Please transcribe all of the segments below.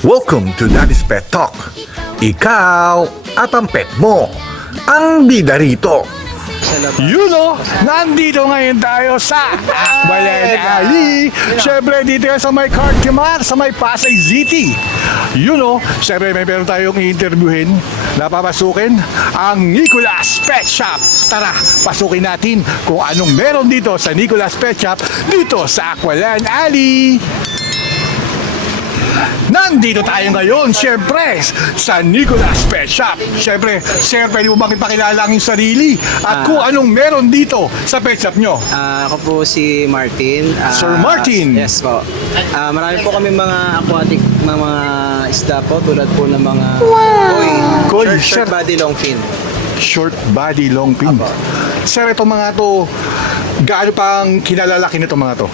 Welcome to Daddy's Pet Talk. Ikaw at ang pet mo, ang bida rito. You know, nandito ngayon tayo sa Akbalan Alley. Siyempre, dito yan sa may Cartimar, sa may Pasay City. You know, siyempre may meron tayong i-interviewin na papasukin ang Nicolas Pet Shop. Tara, pasukin natin kung anong meron dito sa Nicolas Pet Shop dito sa Akbalan Alley. Nandito tayo ngayon, siyempre, sa Nicolas Pet Shop. Siyempre, sir, pwede mo bang ipakilala ang iyong sarili at kung anong meron dito sa pet shop nyo? Ako po si Martin. Sir Martin. Yes po. Marami po kami mga aquatic mga isda po tulad po ng mga Koi, short sir. body long fin. Short body, long fin. Sir, itong mga to, gaano pang kinalalaki nito mga to?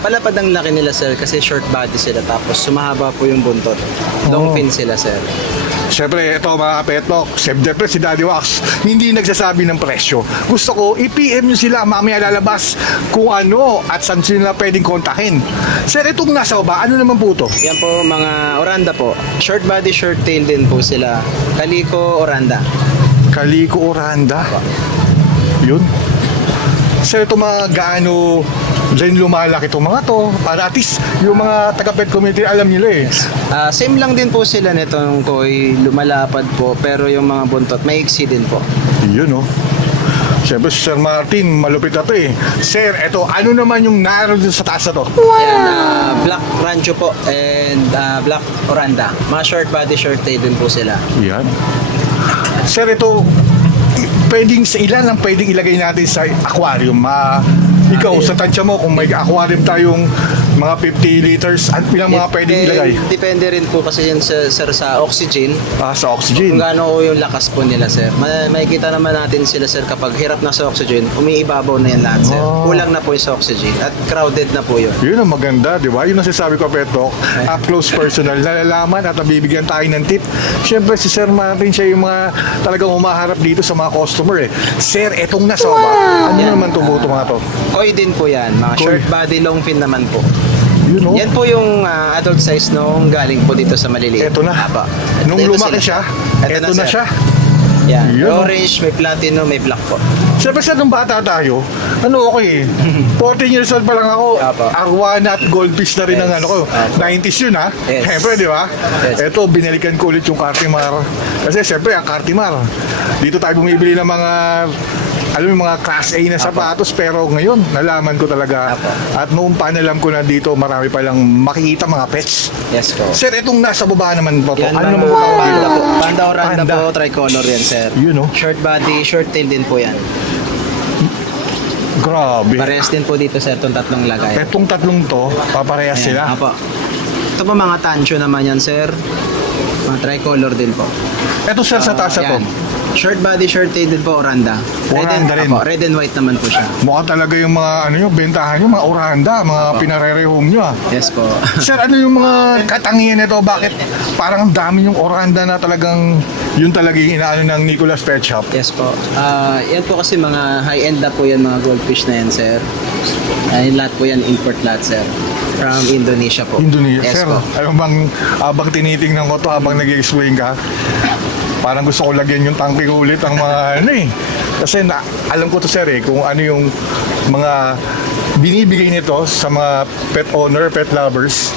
Palapad ang laki nila sir kasi short body sila tapos sumahaba po yung buntot. Long fin sila sir. Siyempre, ito mga kapetok, siyempre si Daddy Wax, hindi nagsasabi ng presyo. Gusto ko, i-PM nyo sila, mamaya lalabas kung ano at saan sila pwedeng kontakin. Sir, itong nasa baba, ano naman po to? Yan po mga oranda po. Short body, short tail din po sila. Calico oranda. Calico oranda. Yun. Sir, ito mga gaano din lumalaki itong mga to para at least yung mga taga-pet community alam nila eh. Same lang din po sila nitong koi, lumalapad po pero yung mga buntot may iksi din po. Yun oh. Siyempre si Sir Martin, malupit na to eh. Sir, eto, ano naman yung naroon sa taas na to? Yan, black rancho po and black oranda. Mga short body, short tail din po sila. Yan. Sir, ito, pwedeng sa ilan ang pwedeng ilagay natin sa aquarium? Ikaw, sa tansya mo, kung may aquarium tayong mga 50 liters, at ilang mga pwedeng ilagay? Depende rin po kasi yun sa oxygen. Sa oxygen. Kung gaano po yung lakas po nila, sir. Makikita naman natin sila, sir, kapag hirap na sa oxygen, umiibabaw na yan lahat, sir. Kulang na po yung sa oxygen at crowded na po yun. Yun ang maganda, di ba? Yun ang sinasabi ko, Petok. Up close personal. Nalalaman at nabibigyan tayo ng tip. Siyempre, si Sir Martin, siya yung mga talagang umaharap dito sa mga customer eh. Sir, etong nasa baba. Ano naman itong buto mga to? Koi din po yan. Mga Koi. short body, long fin naman po. Yun o. Yan po yung adult size nung galing po dito sa maliliit. Eto na. Apa. Nung Ito lumaki sila. siya, eto na sir. siya. Yan. Yun. May orange, may platinum, may black po. Siyempre sa nung bata tayo, ano okay eh. 14 years old pa lang ako, Apo. arwana at goldfish na rin ang Yes. ano ko. Apo. 90s yun ha. Yes. Siyempre di ba? Yes. Ito, binalikan ko ulit yung Cartimar. Kasi siyempre ang Cartimar, dito tayo bumibili ng mga alam mo yung mga class A na sapatos pero ngayon nalaman ko talaga Apo. at noong panalam ko na dito marami palang makikita mga pets. Yes po. Sir, itong nasa baba naman po to. Yan, Ano mga naman po tawag panda dito? po. Panda oranda Panda. po, tricolor yan, sir. Yun, no? Short body, short tail din po yan. Grabe. Parehas din po dito, sir, itong tatlong lagay. Etong tatlong to, paparehas sila. Apo. Ito po mga tancho naman yan, sir. Mga tricolor din po. Eto sir sa taas na to. Yan. Short body, short tail din po, oranda. Oranda rin. Apo, red and white naman po siya. Mukha talaga yung mga ano yung bentahan nyo, mga oranda, mga pinarerehome nyo ah. Yes po. Sir, ano yung mga katangian nito? Bakit parang ang dami yung oranda na talagang yun talaga yung inaano ng Nicolas Pet Shop? Yes po. Yan po kasi mga high-end na po yan, mga goldfish na yan, sir. Lahat po yan, import lahat, sir. From Indonesia po. Indonesia. Yes Sir, po. alam bang habang tinitingnan ko to, habang nag-explain ka, parang gusto ko lagyan yung tangke ko ulit ang mga ano eh. Kasi alam ko to sir eh, kung ano yung mga binibigay nito sa mga pet owner, pet lovers.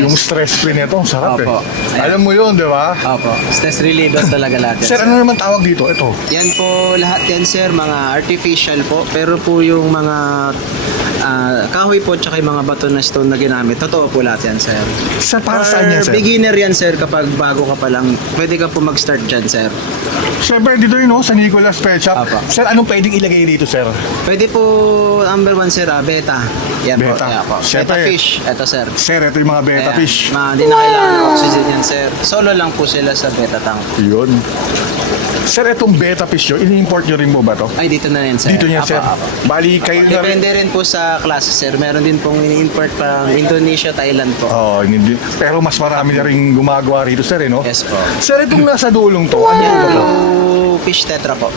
Yung stress free nito, ang sarap Opo. eh. Alam mo yun, di ba? Opo. Stress reliever talaga lahat yan, Sir, ano naman tawag dito? Ito. Yan po, lahat yan, sir, mga artificial po. Pero po yung mga kahoy po tsaka yung mga bato na stone na ginamit, totoo po lahat yan, sir. Sir, para saan yan, sir? Beginner yan, sir, kapag bago ka pa lang, pwede ka po mag-start dyan, sir. Siyempre, dito yun, no, sa Nicolas Pet Shop. Apa. Sir, anong pwedeng ilagay dito, sir? Pwede po, number one, sir, beta. Yan Beta. po. Yan po. Siyempre. Beta fish. Ito, sir. Sir, ito yung mga beta Ayan. fish. Di na kailangan ng oxygen yan, sir. Solo lang po sila sa beta tank. Yun. Sir, itong beta fish nyo, ini-import nyo rin mo ba to? Ay, dito na yan, sir. Dito niya, sir. Apo. Bali, kayo na rin. Depende rin po sa klase, sir. Meron din pong ini-import from Indonesia, Thailand po. Oh, hindi. Pero mas marami na rin gumagawa rito, sir, eh, no? Yes po. Sir, itong nasa dulong to, ano Yan ba to? blue fish tetra po.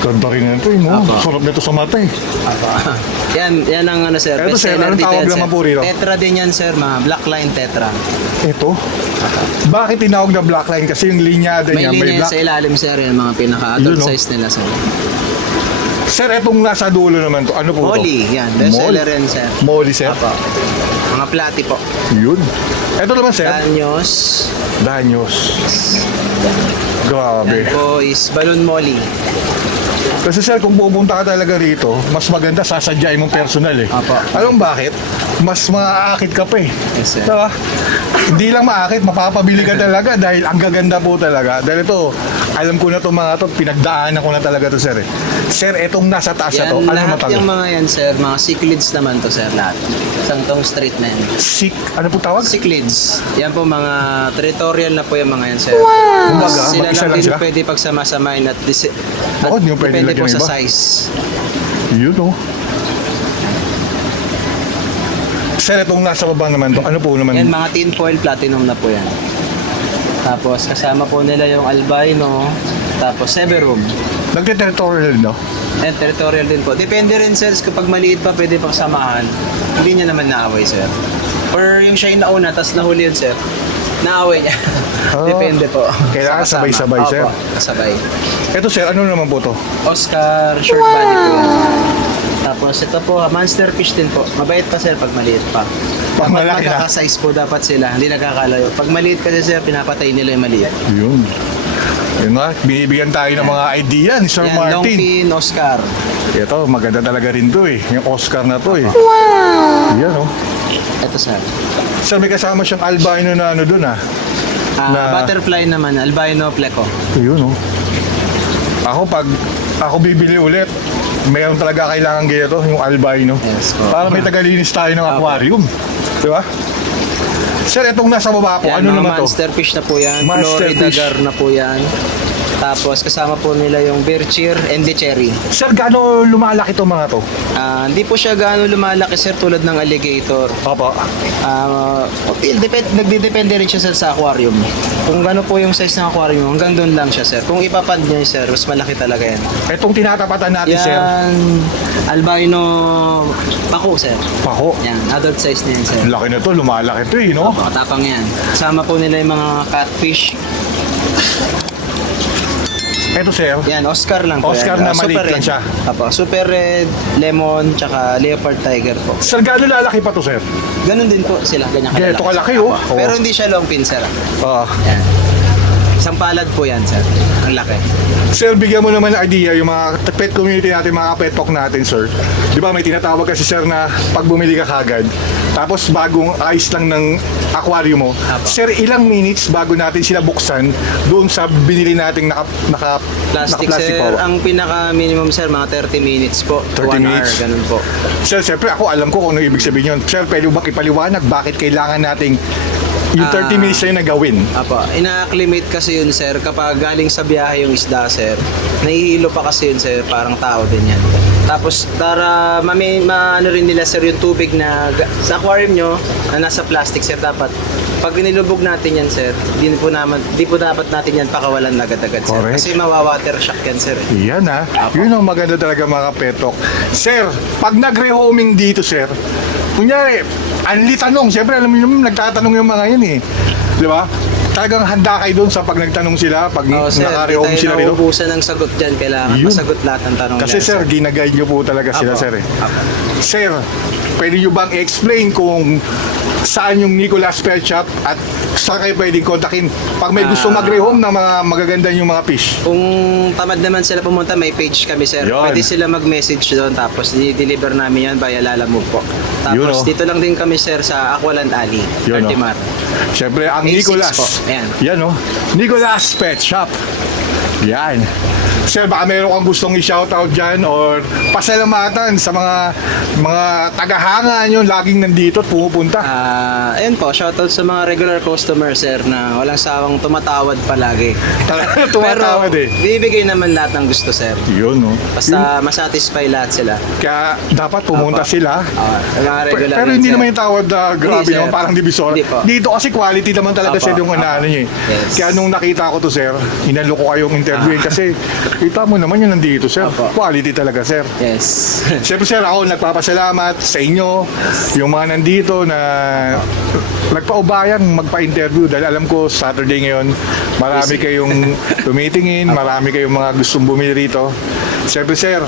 Ganda rin na ito, no? Apo. Sarap nito sa mata, eh. Yan ang ano sir, Eto, best sir, seller anong dito tawag yan, naman sir. po rito? Tetra din yan sir, mga black line tetra. Ito? Bakit tinawag na black line? Kasi yung linyada May niya, linya may yan black. sa ilalim sir, yung mga pinaka-adult Yun, no? size nila sir. Sir, etong nasa dulo naman to. Ano po Molly, to? yan, best Molly. seller yan sir. Molly, sir. Apo. Mga platy po. Yun. Ito naman, sir. Danyos. Danyos. Grabe. Yan po is balloon molly. Kasi sir, kung pupunta ka talaga rito, mas maganda sasadyain mong personal eh. Apo. Alam mo bakit? Mas maaakit ka pa eh. Yes, sir. Diba? Hindi lang maakit, mapapabili ka talaga dahil ang gaganda po talaga. Dahil ito, alam ko na itong mga to, pinagdaanan ko na talaga to sir eh. Sir, etong nasa taas na to, Yan, ano lahat matawag? yung mga yan sir, mga cichlids naman to sir, lahat. Isang tong street na yan. Ano po tawag? Cichlids. Yan po mga territorial na po yung mga yan sir. Kumbaga, Sila mag-isa lang lang din sila? pwede pagsama-samahin at, Oo, hindi mo pwede depende po lagyan ng sa iba. size. Yun oh. Sir, itong nasa baba naman to, ano po naman? Yan, mga tin foil platinum na po yan. Tapos kasama po nila yung albino, tapos severum. Nagte-territorial, no? And territorial din po. Depende rin sir, kapag maliit pa pwede pang samahan, hindi niya naman naaway sir. Or yung siya yung nauna, tapos nahuli yun sir, naaway niya. Ah. Depende po. Kailangan Sa kasama. sabay-sabay, sir. Opo, sabay. Ito sir, ano naman po to? Oscar short body po yan. Tapos ito po, monster fish din po. Mabait pa sir pag maliit pa. Pag Dapat malaki na. magkaka-size po dapat sila, hindi nakakalayo. Pag maliit kasi sir, pinapatay nila yung maliit. Yun. Yun nga, binibigyan tayo ng mga idea ni Sir Yan, Martin. longfin, Oscar. Ito, maganda talaga rin to eh. Yung Oscar na to eh. Wow! Yan oh. Ito sir. Sir, may kasama siyang albino na ano dun ah. Na- Butterfly naman, albino pleco. Yun oh. Pag ako bibili ulit, mayroon talaga kailangan ganito, yung albino. Yes po. Para may tagalinis tayo ng aquarium. Di ba? Sir, itong nasa baba po, Yan, ano mga naman to? monster fish na po yan. Monster Florida fish. gar na po yan. Tapos kasama po nila yung Berkshire and the Cherry. Sir, gaano lumalaki to mga to? Hindi po siya gaano lumalaki sir tulad ng alligator. Opo. Nagdidepende rin siya sir sa aquarium. Kung gano po yung size ng aquarium, hanggang doon lang siya sir. Kung ipapad niya sir, mas malaki talaga yan. Itong tinatapatan natin, sir. Yan, albino pako sir. Pako. Yan, adult size na yan sir. Laki na to, lumalaki to eh, no? Makatapang yan. Kasama po nila yung mga catfish. Ito, sir. Yan, Oscar lang po Oscar na yan. maliit Super lang red. siya. Apo, super red, lemon, tsaka leopard tiger po. Sir, gaano lalaki pa to, sir? Ganun din po sila, ganyan Ganito kalaki, kalaki. oh. Apo. Pero hindi siya long pin, sir. Ah. Yan. Isang palad po yan, sir. Ang laki. Sir, bigyan mo naman ng idea yung mga pet community natin, mga pet talk natin, sir. Di ba may tinatawag kasi, sir, na pag bumili ka kagad, tapos bagong ice lang ng aquarium mo, Apo. sir, ilang minutes bago natin sila buksan doon sa binili nating Plastic, naka-plastic sir. po? Ang pinaka-minimum, sir, mga 30 minutes po. 30 1 minutes. hour, ganun po. Sir, siyempre ako alam ko kung ano ibig sabihin yun. Sir, pwede ba ipaliwanag bakit kailangan nating yung 30 minutes na yun na gawin? Apo, ina-acclimate kasi yun, sir. Kapag galing sa biyahe yung isda, sir, nahihilo pa kasi yun, sir. Parang tao din yan. Tapos, para ano rin nila, sir, yung tubig na sa aquarium nyo, na nasa plastic, sir, dapat pag nilubog natin yan, sir, di po dapat natin yan pakawalan agad-agad, sir. Correct. Kasi mawawater shock yan, sir. Yan ha. Yun ang maganda talaga mga petok. Sir, pag nag-rehoming dito, sir, kunyari, anli tanong. Siyempre, alam niyo naman, nagtatanong yung mga yun eh. Di ba? Talagang handa kayo doon sa pag nagtanong sila, pag Oo, sir, naka-rehome di sila tayo rito. nauubusan ng sagot dyan. Kailangan Yun. masagot lahat ng tanong Kasi dyan, sir, ginaguide nyo po talaga sila, Apo. sir eh. Apo. Sir, pwede nyo bang explain kung saan yung Nicolas Pet Shop at saan kayo pwedeng kontakin pag may gusto mag-rehome na mga magaganda yung mga fish? Kung tamad naman sila pumunta, may page kami, sir. Yun. Pwede sila mag-message doon, tapos i-deliver namin yan via Lalamove po. Yun, Tapos oh. dito lang din kami, sir, sa Aqualand Alley, Yun, oh. Artimar. Siyempre, ang A6 Nicolas. po. Ayan. Yan, oh. Nicolas Pet Shop. Yan. Sir, baka meron kang gustong i-shoutout dyan or pasalamatan sa mga tagahanga nyo laging nandito at pumupunta. Ayun po, shoutout sa mga regular customer, sir, na walang sawang tumatawad palagi. Tumatawad Pero, eh. bibigay naman lahat ng gusto, sir. Yun, no? Basta masatisfy lahat sila. Kaya dapat pumunta Apo. sila. Sa mga regular Pero yan, hindi sir. naman yung tawad na grabe Hindi, sir. naman, parang divisor. Hindi po. Dito kasi quality naman talaga Apo, sir yung apo. ano niya. Yes. Kaya nung nakita ko to sir, inalo ko kayong interviewin kasi Kita mo naman yun nandito, sir. Apo. Quality talaga, sir. Yes. Siyempre, sir, ako nagpapasalamat sa inyo, yung mga nandito na nagpaubayang magpa-interview dahil alam ko Saturday ngayon, marami kayong tumitingin, marami kayong mga gustong bumili rito. Siyempre, sir,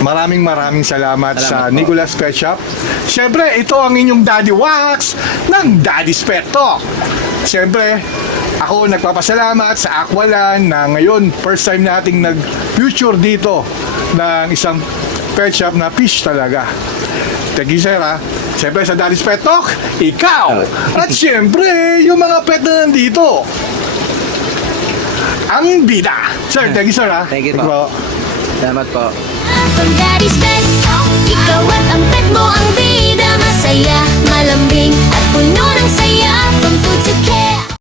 maraming salamat sa po. Nicolas Pet Shop. Siyempre, ito ang inyong Daddy Wax ng Daddy's Pet Talk. Siyempre, ako nagpapasalamat sa Aqualan na ngayon first time nating nag-future dito ng isang pet shop na fish talaga. Thank you, sir, ha. Siyempre sa Daddy's Pet Talk, ikaw! At siyempre, yung mga pet na nandito. Ang bida. Sir, thank you, sir, ha. Thank you po. Salamat po. From Daddy's Pet, ikaw at ang pet mo ang bida. Masaya, malambing at puno ng saya. From food to care